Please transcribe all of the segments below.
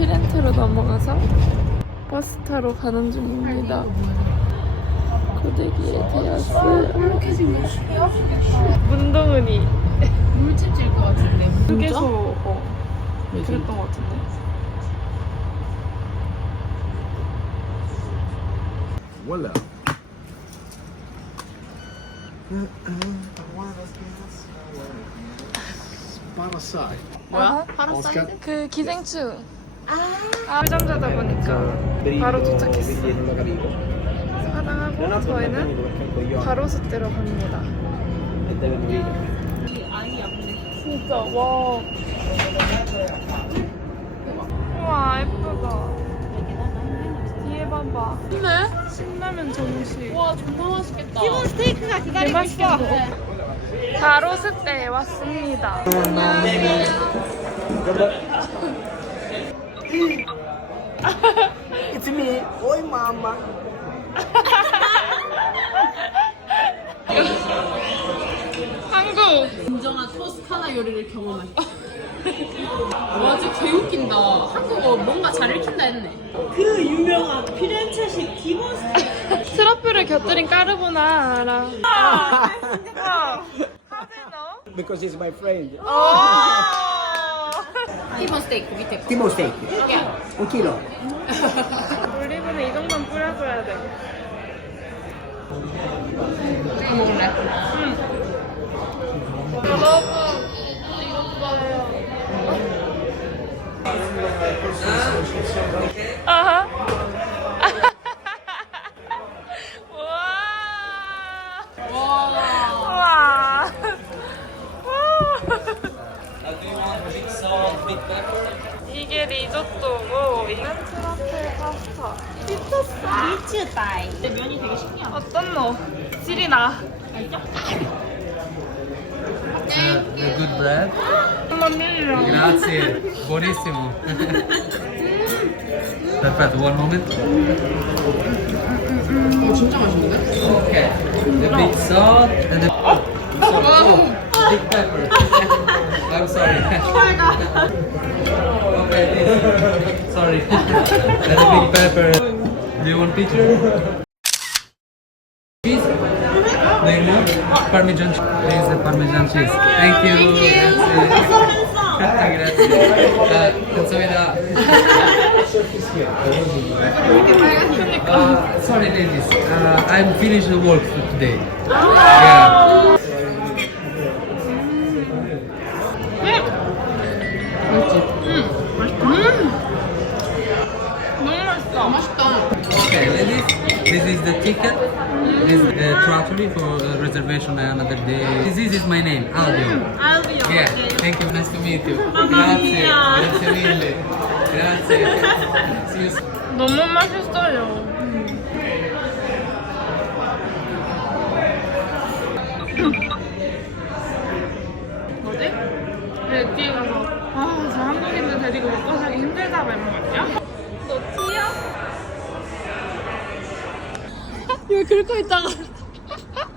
피렌체로 넘어가서 버스 타러 가는 중입니다. 고데기에 데아스. 문동은이 물집 질 것 같은데. 휴게소 어, 그랬던 것 같은데. Voila. Parasite. 뭐야? Oscar. 그 기생충. 아, 회장자다 보니까 바로 도착했어. 사당하고 저희는 가로수대로 갑니다. 진짜 와. 우와 예쁘다. 뒤에 봐봐. 신내? 신라면 정식. 와 존나 맛있겠다. 기본 스테이크가 기다리고 맛있겠다. 있어. 가로수대에 왔습니다. It's me. Oi, mama. 한국. 진정한 토스카나 요리를 경험하셨다. 와 진짜 개웃긴다. 한국어 뭔가 잘 읽힌다 했네. 그 유명한 피렌체식 기본 스테이크. 트러플을 곁들인 까르보나라. Because he's my friend. 티본 스테이크 밑에 거. Timo steak. Un kilo. 올리브는 이 정도는 뿌려줘야 돼. 먹을래? 여러분, 이것 봐요. 아하. 우와. 우와. 이게 리조또고 이건 트러플 파스타. 미쳤어. 미츠 다이. 근데 면이 되게 신기하다. 어떤 너? 질이 나. The good bread. 맘밀이랑. Grazie, buonissimo. Perfetto, one moment. 어 진짜 맛있는데? Okay. The big salt and the oh, sorry. Oh, big pepper. I'm sorry. Oh my god. okay. Sorry. That's a big pepper. Do you want picture? Cheese? They want Parmesan cheese. There is a Parmesan cheese. Thank you. Thank you. Grazie. Grazie. Uh, consolida. Uh, sorry ladies, uh, I'm finished the work for today. Oh. Yeah. is the ticket. This is the trattoria for uh, reservation another day. This is my name, Alvio. 알비요. Yeah. Thank you. Nice to meet you. Grazie. Grazie mille. Grazie. See you soon. 너무 맛있어요. 뭐지? 네, 뒤에 가서 아, 저 한국인들 데리고 먹고 살기 힘들다 막 이런 거 같냐? 여기 긁고 있다가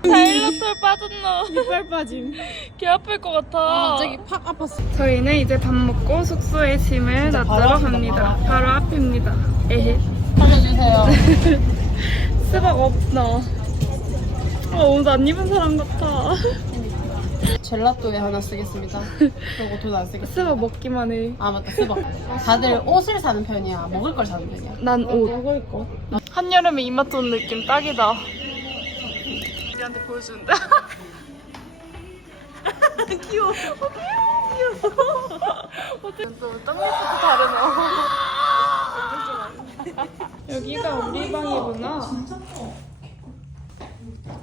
다일로톨 빠졌노. 이빨 빠짐. 개 아플 것 같아. 갑자기 팍 아팠어. 저희는 이제 밥 먹고 숙소에 짐을 놔두러 갑니다. 바로 앞입니다. 에헤. 살려주세요. 스박 없나? 아, 옷안 입은 사람 같아. 젤라또에 하나 쓰겠습니다. 그리고 돈 안 쓰겠습니다. 스박 먹기만 해. 아 맞다 스벅. 다들 옷을 사는 편이야. 먹을 걸 사는 편이야. 난 옷. 한여름에 이마트 온 느낌 딱이다. 우리한테 보여준다. 귀여워. 어, 귀여워. 귀여워. 또 떡잎부터 다르노. 여기가 우리 방이구나.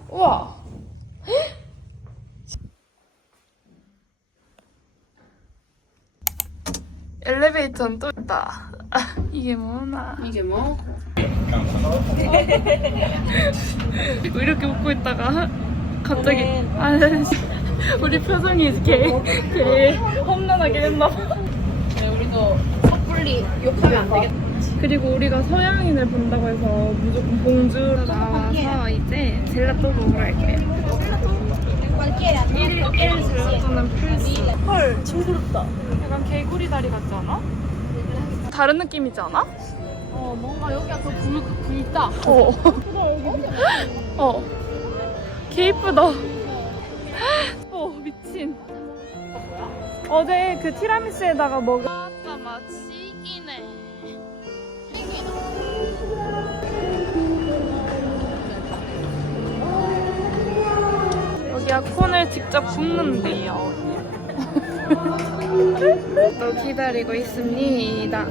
우와. 엘리베이터는 또 있다. 이게 뭐나. 이게 뭐? 이렇게 웃고 있다가 갑자기 아 우리 표정이 개, 개 험난하게 했나 봐. 네, 우리도 섣불리 욕하면 안 되겠다. 그리고 우리가 서양인을 본다고 해서 무조건 봉주로 나와서 이제 젤라또 먹으러 갈게요. 1, 1 젤라또는 필수. 헐, 징그럽다. 약간 개구리 다리 같지 않아? 다른 느낌이지 않아? 어 뭔가 여기가 더 굵, 굵다. 어. 어. 개 이쁘다. 어, 미친. 어제 그 티라미수에다가 먹은. 아까 맛이기네. 여기가 콘을 직접 굽는데요. 또 기다리고 있습니다.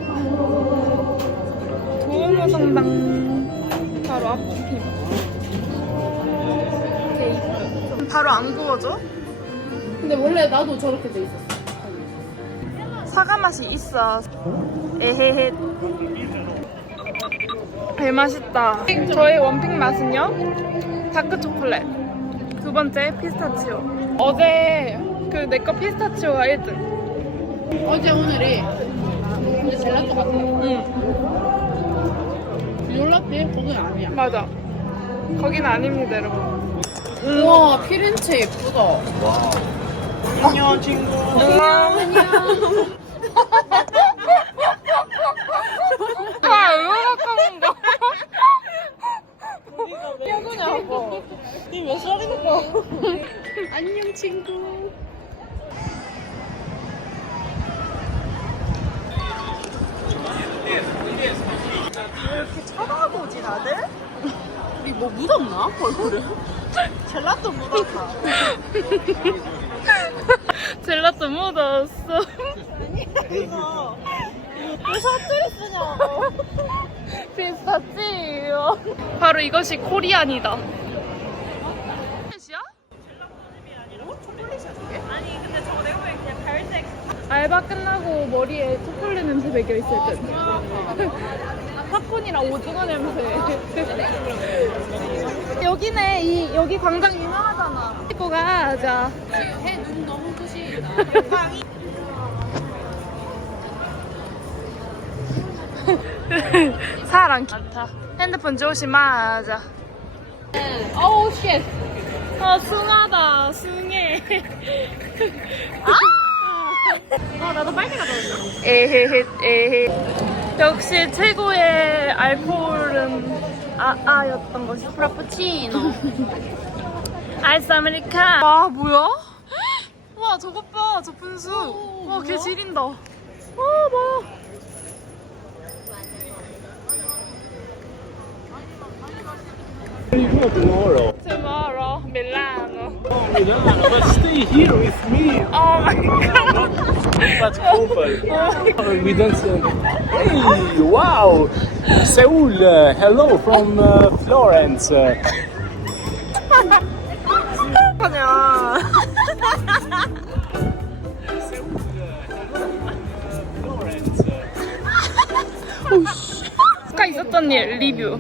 도우모 성당 바로. 케이크. 바로 안 구워져? 근데 원래 나도 저렇게 돼 있었어. 사과 맛이 있어. 에헤헤. 배 맛있다. 저의 원픽 맛은요? 다크 초콜릿. 두 번째 피스타치오. 어제 그내거 피스타치오가 1등. 어제 오늘이 근데 젤라또 같아. 응, 젤라떼 거기 아니야. 맞아. 거긴 아닙니다, 여러분. 우와 피렌체 예쁘다. 안녕 친구. 아, 의외로 거 누구냐고. 니몇 살인가? 안녕 친구. 이렇게 쳐다보지 다들? 우리 뭐 묻었나 얼굴에? 젤라또 묻었다. 젤라또 묻었어. 이거 왜 사투리 쓰냐고. 피스타치오. 바로 이것이 코리안이다. 초콜릿이야? 아니 근데 저거 내가 보기엔 그냥 갈색. 알바 끝나고 머리에 초콜릿 냄새 배겨 있을 듯. 팝콘이랑 오징어 냄새. 여기네, 이 여기 광장 유명하잖아. 입고 가자. 해눈 너무 크시다. 사람 많다. 핸드폰 조심하자. 어우 쉣. 아, 숭하다, 숭해. 아 나도 빨리 가자. 에헤헤, 에헤. 역시 최고의 알코올은 아, 아였던 것이. 프라푸치노. 아이스 아메리카. 와, 뭐야? 와, 저것 봐, 저 분수. 와, 걔 지린다. 와, 봐. tomorrow. Tomorrow, Milano. Milano, but stay here with me. Oh my god. Company. we don't say. Hey, wow! Seoul, uh, hello from uh, Florence. Uh, 아까 있었던 일 리뷰.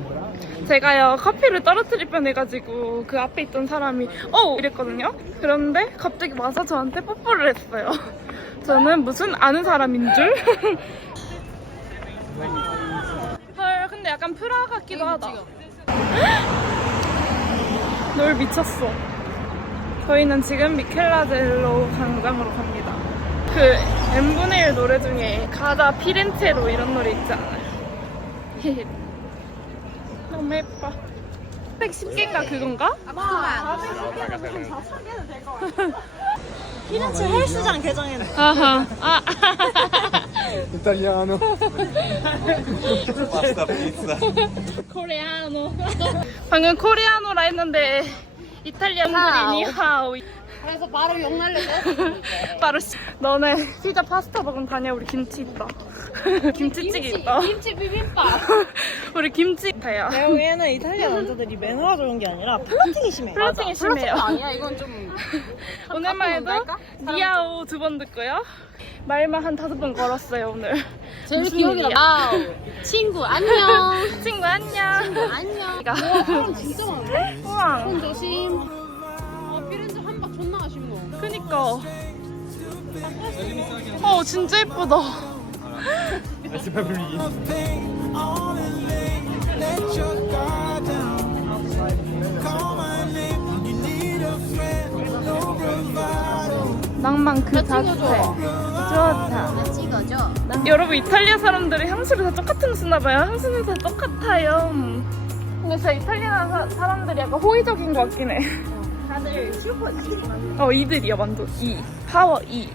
제가요 커피를 떨어뜨릴 뻔해가지고 그 앞에 있던 사람이 어 이랬거든요. 그런데 갑자기 와서 저한테 뽀뽀를 했어요. 저는 무슨 아는 사람인 줄. 헐 근데 약간 프라 같기도 하다. 널 미쳤어. 저희는 지금 미켈라젤로 광장으로 갑니다. 그 n분의 1 노래 중에 가다 피렌체로 이런 노래 있지 않아요? 너무 예뻐. 110개인가 그건가? 피렌체 헬스장 개장했네. 아하. 아. Italiano. 코레아노. 방금 코레아노라 했는데 이탈리안들이 니하오. 그래서 바로 욕 날리고. 바로 씨. 너네 피자 파스타 먹으면 다냐 우리 김치 있다. 김치찌개 있다. 김치 비빔밥. 우리 김치 다야. 내가 보기에는 이탈리아 남자들이 매너가 좋은 게 아니라 플러팅이 심해. 플러팅이 심해요. 아니야 이건 좀. 오늘만 해도 니아오 두 번 듣고요. 말만 한 다섯 번 걸었어요 오늘. 제일 기억이 나. 친구 안녕. 친구 안녕. 안녕. 이거. 사람 진짜 많은데? 우와. 손 조심. 아 피렌즈 한박 존나 아쉽노. 그니까. 어 진짜 예쁘다. 낭만 그 자체. 좋다. 찍어줘. 여러분 이탈리아 사람들이 향수를 다 똑같은 거 쓰나 봐요. 향수는 다 똑같아요. 근데 진짜 이탈리아 사, 사람들이 약간 호의적인 것 같긴 해. 다들 슈퍼지. 어 이들이야 완전 이 파워 이.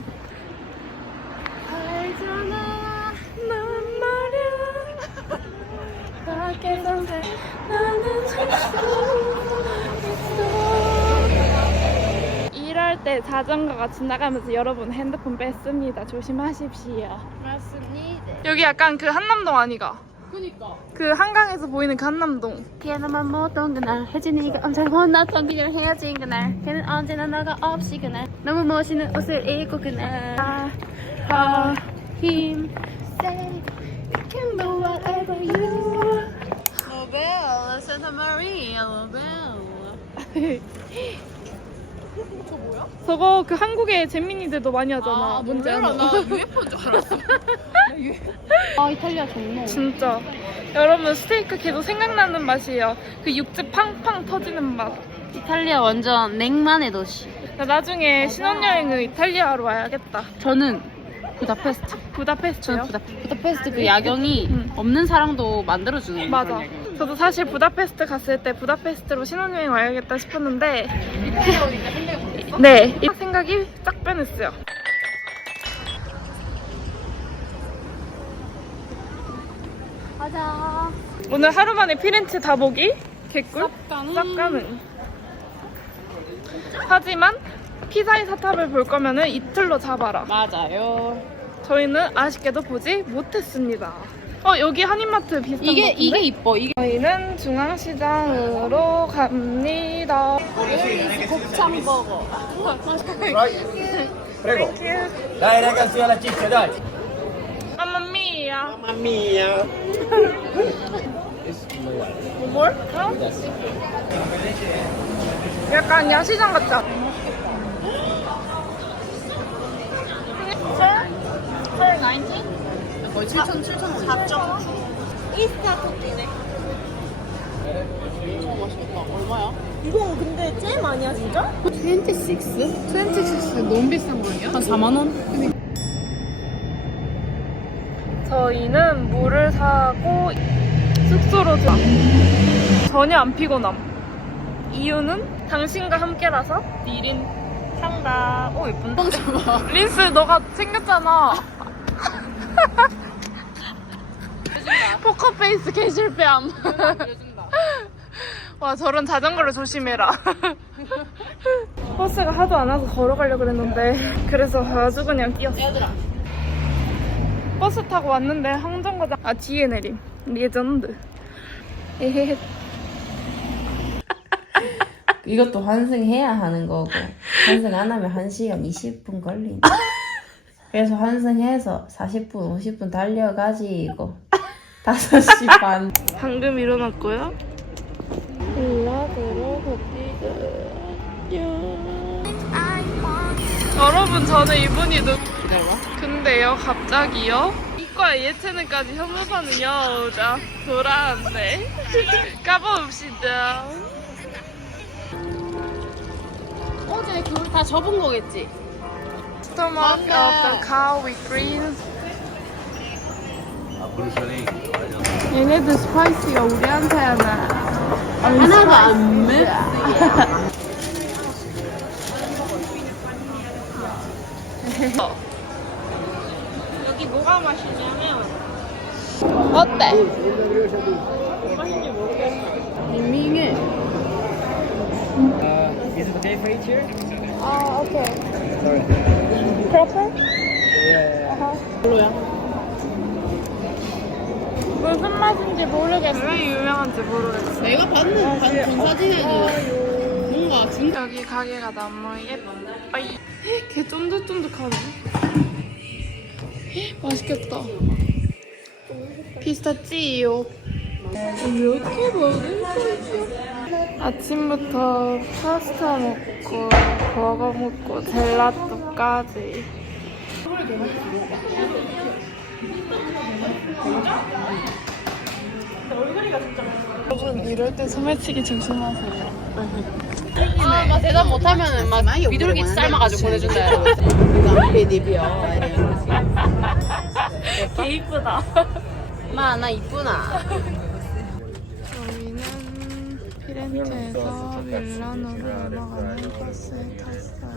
알잖아 밖에서 나는 있어 일할 때 자전거가 지나가면서 여러분 핸드폰 뺐습니다. 조심하십시오. 맞습니다. 여기 약간 그 한남동 아니가? 그니까. 그 한강에서 보이는 그 한남동. 피아노만 못던 그날 혜진이가 엄청 혼났던 그날 헤어진 그날 걔는 언제나 너가 없이 그날. 너무 멋있는 옷을 입고 그날. 아, 힘. say you can do whatever you 로벨, 산타 마리아, 로벨. 저거 그 한국의 잼민이들도 많이 하잖아 뭔지 몰라. 알아? 나 UFO인 줄 알았어. 아 이탈리아 종로 진짜 여러분 스테이크 계속 생각나는 맛이에요 그 육즙 팡팡 터지는 맛 이탈리아 완전 냉만의 도시 나 나중에 신혼여행을 이탈리아로 와야겠다 저는 부다페스트 부다페스트요? 저는 부다, 부다페스트 그 야경이 응. 없는 사랑도 만들어주는 맞아 그런 야경. 저도 사실 부다페스트 갔을 때 부다페스트로 신혼여행 와야겠다 싶었는데 네, 이 생각이 딱 변했어요. 가자. 오늘 하루 만에 피렌체 다 보기? 개꿀. 싹 가는. 하지만 피사의 사탑을 볼 거면은 이틀로 잡아라. 맞아요. 저희는 아쉽게도 보지 못했습니다 어 여기 한인마트 비슷한 이게 거 같은데? 이게 이뻐 이게 저희는 중앙시장으로 갑니다 곱창버거 Prego. Dai ragazzi alla ciccia, dai. mamma mia Mamma mia. 뭘? 어? 약간 야시장 같다 거의 7천, 7천 원. 4.9. 인스타 토끼네. 어, 맛있겠다. 얼마야? 이거 근데 잼 아니야 진짜? 26? 26 너무 비싼 거 아니야? 한 4만 원? 저희는 물을 사고 숙소로 가. 전혀 안 피곤함. 이유는 당신과 함께라서 니린 상다. 오 예쁜데? 린스 너가 챙겼잖아. 포커페이스 개실패함. 와 저런 자전거를 조심해라. 버스가 하도 안 와서 걸어가려고 그랬는데 그래서 아주 그냥 뛰었어. 버스 타고 왔는데 항정거장. 아 뒤에 내림. 레전드. 이것도 환승해야 하는 거고. 환승 안 하면 1시간 20분 걸린다. 그래서 환승해서 40분 50분 달려가지고 5시 반. 방금 일어났고요. 여러분 저는 이분이 누 근데요 갑자기요? 이과 예체능까지 현무반은 여자 돌아왔네. 까봐봅시다. 어제 그걸 다 접은 거겠지? Stomach of the cow with greens 얘네들 스파이시가 우리한테 하나 하나가 안 맵? 여기 뭐가 맛있냐면 어때? 밍밍해. Is it okay for each here? 아 오케이 그렇게? 별로야. 무슨 맛인지 모르겠어. 왜 유명한지 모르겠어. 내가 받는 반 전 사진에는 뭔가 중 여기 가게가 너무 예뻐 개 쫀득쫀득하네. 맛있겠다. 피스타치오 이렇게 먹을 수 있어 아침부터 파스타 먹고 버거 먹고 젤라또까지 여러분 이럴 때 소매치기 조심하세요 아, 막 대답 못하면은 막 비둘기 삶아가지고 보내준다. 개 이쁘다. 마, 나 이쁘나? 저희는 피렌체에서 밀라노로 넘어가는 버스에 탔어요.